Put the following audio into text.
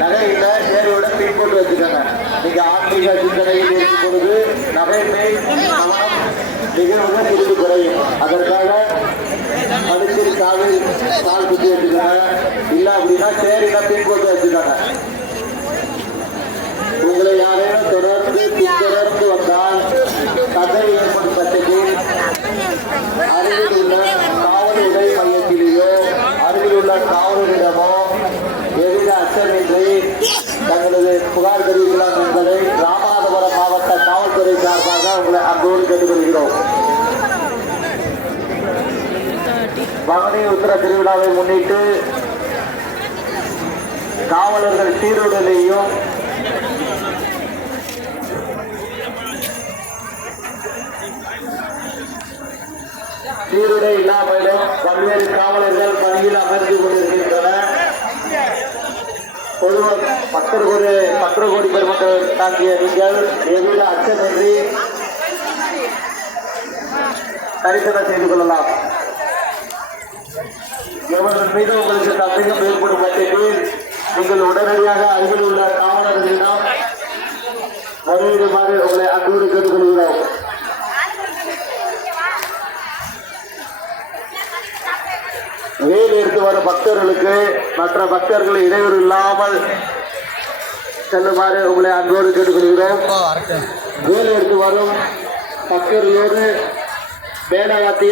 நகையில் இல்ல தேர்வோட பின் நீங்கள் வச்சுக்கோங்க. நீங்க ஆன்மீக சிந்தனையில் இருக்கும் பொழுது நகை மேல் சிறிது குறையும். அதற்காக மனுஷன் காலில் கால் குத்தி வச்சுக்கோங்க. இல்லை அப்படின்னா சேரில பின்போட்டு வச்சுக்கோங்க. உங்களை யாரே தொடர்ந்து பின்தொடர்ந்து வந்தால் கதை ஏற்படும் பட்சத்தில் அருகில் உள்ள காவல் இடை மையத்திலேயோ அருகில் உள்ள காவலரிடமோ எதிர அச்சமின்றி தங்களது புகார் தெரிவிக்கலாம் என்பதை ராமநாதபுரம் மாவட்ட காவல்துறை சார்பாக உங்களை அன்போடு கேட்டுக்கொள்கிறோம். பவனி உத்தர திருவிழாவை முன்னிட்டு காவலர்கள் சீருடலையும் சீருடை இல்லாமலும் பல்வேறு காவலர்கள் பணியில் அமர்ந்து கொண்டிருக்கின்றன. பொதுவாக பத்தர் கோடி பத்தரை கோடி பெருமக்கள் தாக்கிய நீங்கள் எவ்வித அச்சமின்றி தரிசனம் செய்து கொள்ளலாம். எவர்கள் மீது உங்களுக்கு சந்தேகம் ஏற்படும் பட்சத்தில் நீங்கள் உடனடியாக அருகில் உள்ள காவலர்களிடம் முறையிடுமாறு உங்களை அன்போடு கேட்டுக்கொள்கிறோம் வேல் எடுத்து வரும் பக்தர்களுக்கு மற்ற பக்தர்கள் இடையூறு இல்லாமல் செல்லுமாறு உங்களை அன்போடு கேட்டுக்கொள்கிறோம். வேல் எடுத்து வரும் பக்தர்களோடு மேலவாத்திய